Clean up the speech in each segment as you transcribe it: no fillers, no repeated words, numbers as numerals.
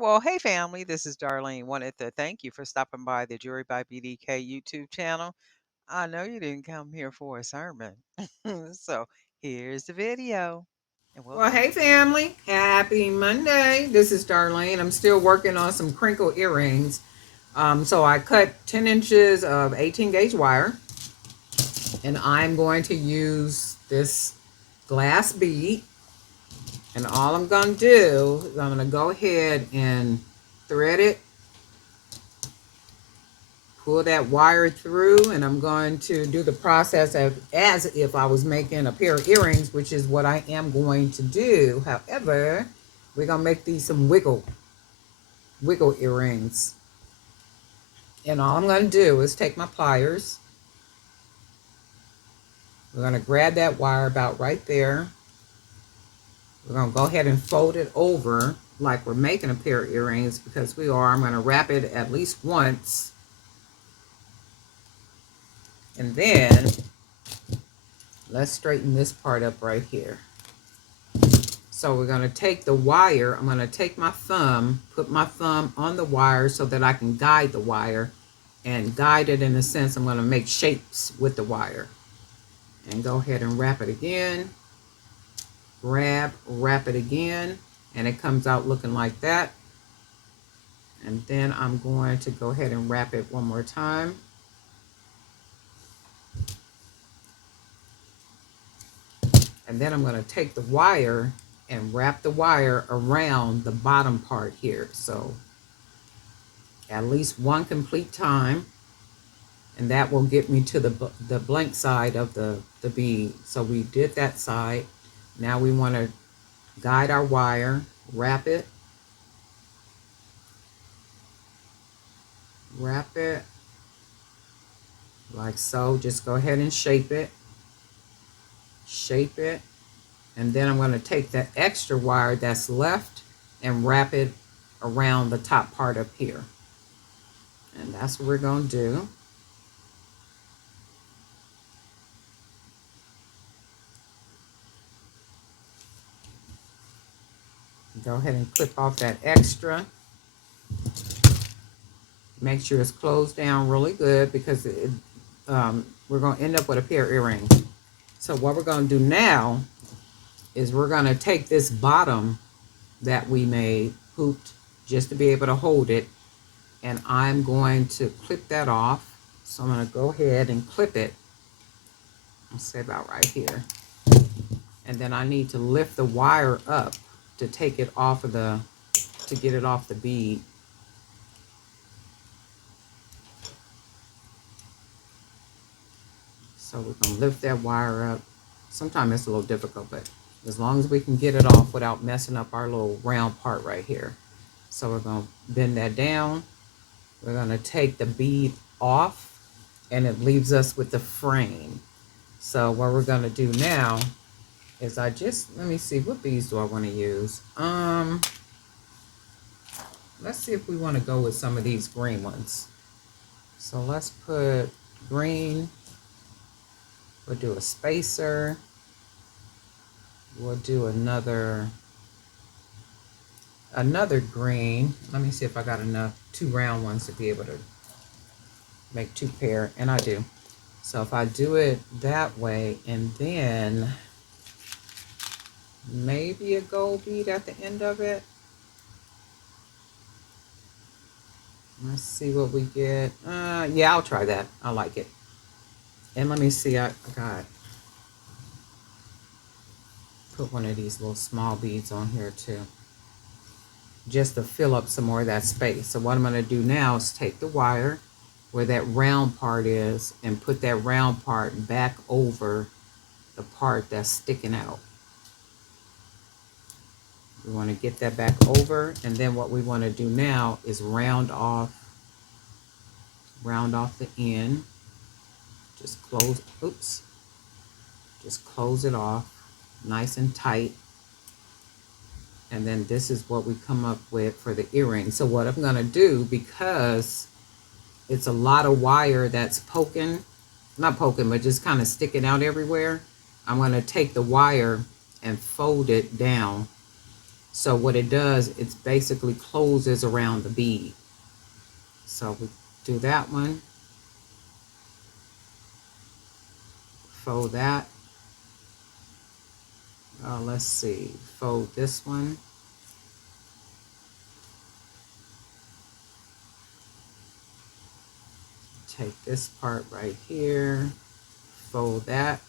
Well, hey family, this is Darlene. Wanted to thank you for stopping by the Jury by BDK YouTube channel. I know you didn't come here for a sermon. So here's the video and Well, welcome. hey family, happy Monday. This is Darlene. I'm still working on some crinkle earrings. So I cut 10 inches of 18 gauge wire, and I'm going to use this glass bead. And all I'm going to do is I'm going to go ahead and thread it, pull that wire through, and I'm going to do the process as if I was making a pair of earrings, which is what I am going to do. However, we're going to make these some wiggle earrings. And all I'm going to do is take my pliers. We're going to grab that wire about right there. We're going to go ahead and fold it over like we're making a pair of earrings, because we are. I'm going to wrap it at least once. And then let's straighten this part up right here. So we're going to take the wire. I'm going to take my thumb, put my thumb on the wire so that I can guide the wire, and guide it in a sense. I'm going to make shapes with the wire. And go ahead and wrap it again. Wrap it again, and it comes out looking like that. And then I'm going to go ahead and wrap it one more time. And then I'm going to take the wire and wrap the wire around the bottom part here. So at least one complete time, and that will get me to the blank side of the bead. So we did that side. Now we want to guide our wire, wrap it, like so. Just go ahead and shape it, and then I'm going to take that extra wire that's left and wrap it around the top part up here. And that's what we're going to do. Go ahead and clip off that extra. Make sure it's closed down really good, because we're going to end up with a pair of earrings. So what we're going to do now is we're going to take this bottom that we made, hooped, just to be able to hold it, and I'm going to clip that off. So I'm going to go ahead and clip it. I'll say about right here. And then I need to lift the wire up to take it off of to get it off the bead. So we're going to lift that wire up. Sometimes it's a little difficult, but as long as we can get it off without messing up our little round part right here. So we're going to bend that down. We're going to take the bead off, and it leaves us with the frame. So what we're going to do now is let me see, what beads do I want to use? Let's see if we want to go with some of these green ones. So let's put green. We'll do a spacer. We'll do another green. Let me see if I got enough, 2 round ones to be able to make 2 pair, and I do. So if I do it that way, and then maybe a gold bead at the end of it. Let's see what we get. Yeah, I'll try that. I like it. And let me see, I got, put one of these little small beads on here too, just to fill up some more of that space. So what I'm going to do now is take the wire where that round part is and put that round part back over the part that's sticking out. We want to get that back over, and then what we want to do now is round off the end. Just close it off nice and tight. And then this is what we come up with for the earring. So what I'm going to do, because it's a lot of wire that's not poking, but just kind of sticking out everywhere, I'm going to take the wire and fold it down So what it does, it's basically closes around the bead. So we do that one, fold that. Let's see, fold this one. Take this part right here, fold that.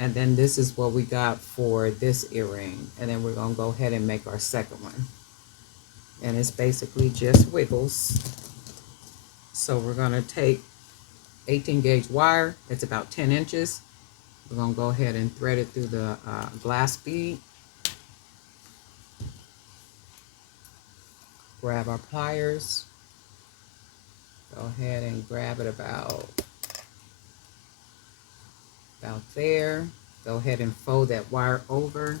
And then this is what we got for this earring. And then we're gonna go ahead and make our second one. And it's basically just wiggles. So we're gonna take 18 gauge wire, it's about 10 inches. We're gonna go ahead and thread it through the glass bead. Grab our pliers. Go ahead and grab it about there. Go ahead and fold that wire over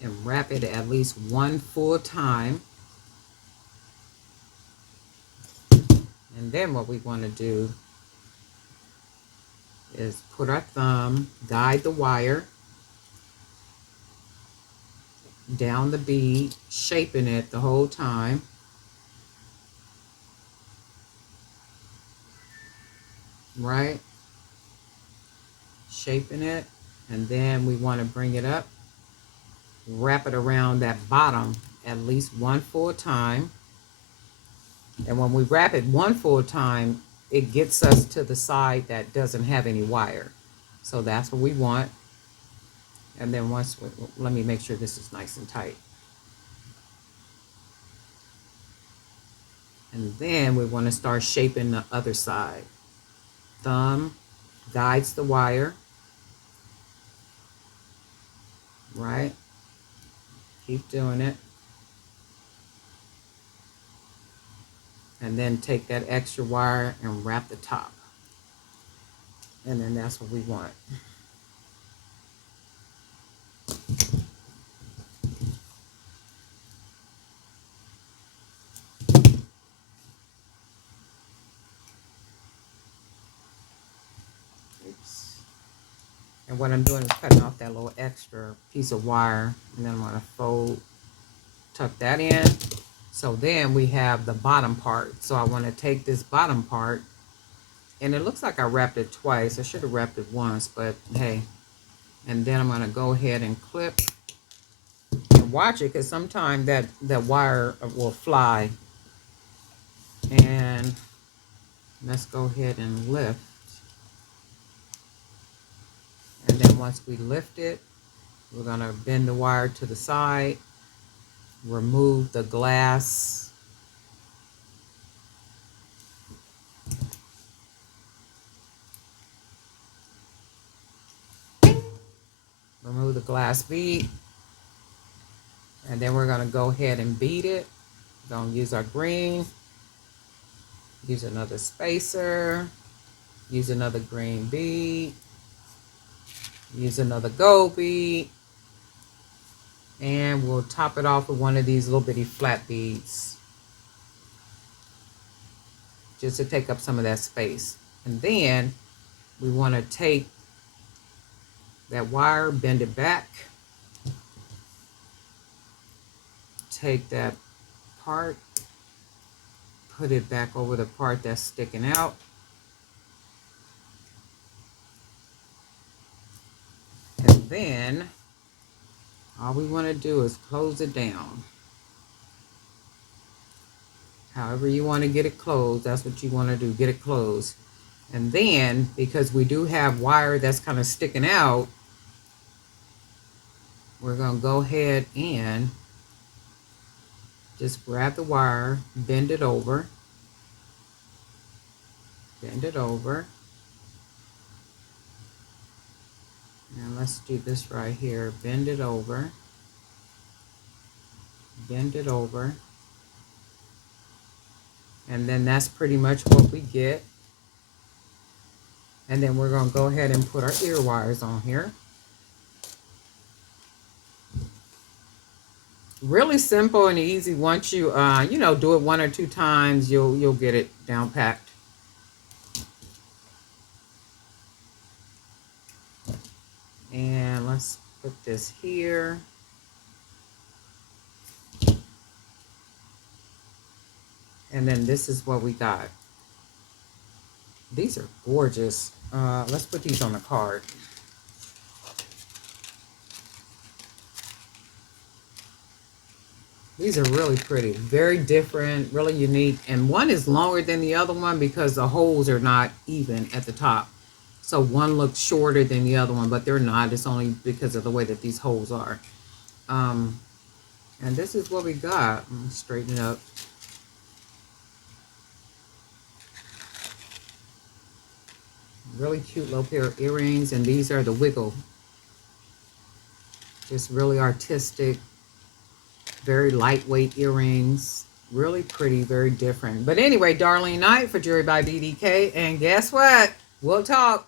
and wrap it at least one full time. And then what we want to do is put our thumb, guide the wire down the bead, shaping it the whole time. Right? Shaping it. And then we want to bring it up, wrap it around that bottom at least one full time. And when we wrap it one full time, it gets us to the side that doesn't have any wire. So that's what we want. And then let me make sure this is nice and tight. And then we want to start shaping the other side. Thumb guides the wire, right? Keep doing it. And then take that extra wire and wrap the top. And then that's what we want. Oops. And what I'm doing is cutting off that little extra piece of wire, and then I'm going to fold, tuck that in. So then we have the bottom part. So I want to take this bottom part, and it looks like I wrapped it twice. I should have wrapped it once, but hey. And then I'm going to go ahead and clip and watch it, because sometimes that wire will fly. And let's go ahead and lift. And then once we lift it, we're going to bend the wire to the side, remove the glass. Remove the glass bead. And then we're going to go ahead and bead it. We're going to use our green. Use another spacer. Use another green bead. Use another gold bead. And we'll top it off with one of these little bitty flat beads, just to take up some of that space. And then we want to take that wire, bend it back. Take that part, put it back over the part that's sticking out. And then all we want to do is close it down. However you want to get it closed, that's what you want to do, get it closed. And then, because we do have wire that's kind of sticking out, we're going to go ahead and just grab the wire, bend it over, and let's do this right here, bend it over, and then that's pretty much what we get. And then we're going to go ahead and put our ear wires on here. Really simple and easy. Once you do it one or two times, you'll get it down packed. And let's Put this here. And then this is what we got. These are gorgeous. Let's put these on the card. These are really pretty, very different, really unique. And one is longer than the other one because the holes are not even at the top. So one looks shorter than the other one, but they're not. It's only because of the way that these holes are. And this is what we got. I'm gonna straighten it up. Really cute little pair of earrings. And these are the wiggle. Just really artistic, very lightweight earrings. Really pretty, very different. But anyway, Darlene Knight for Jewelry by BDK. And guess what? We'll talk.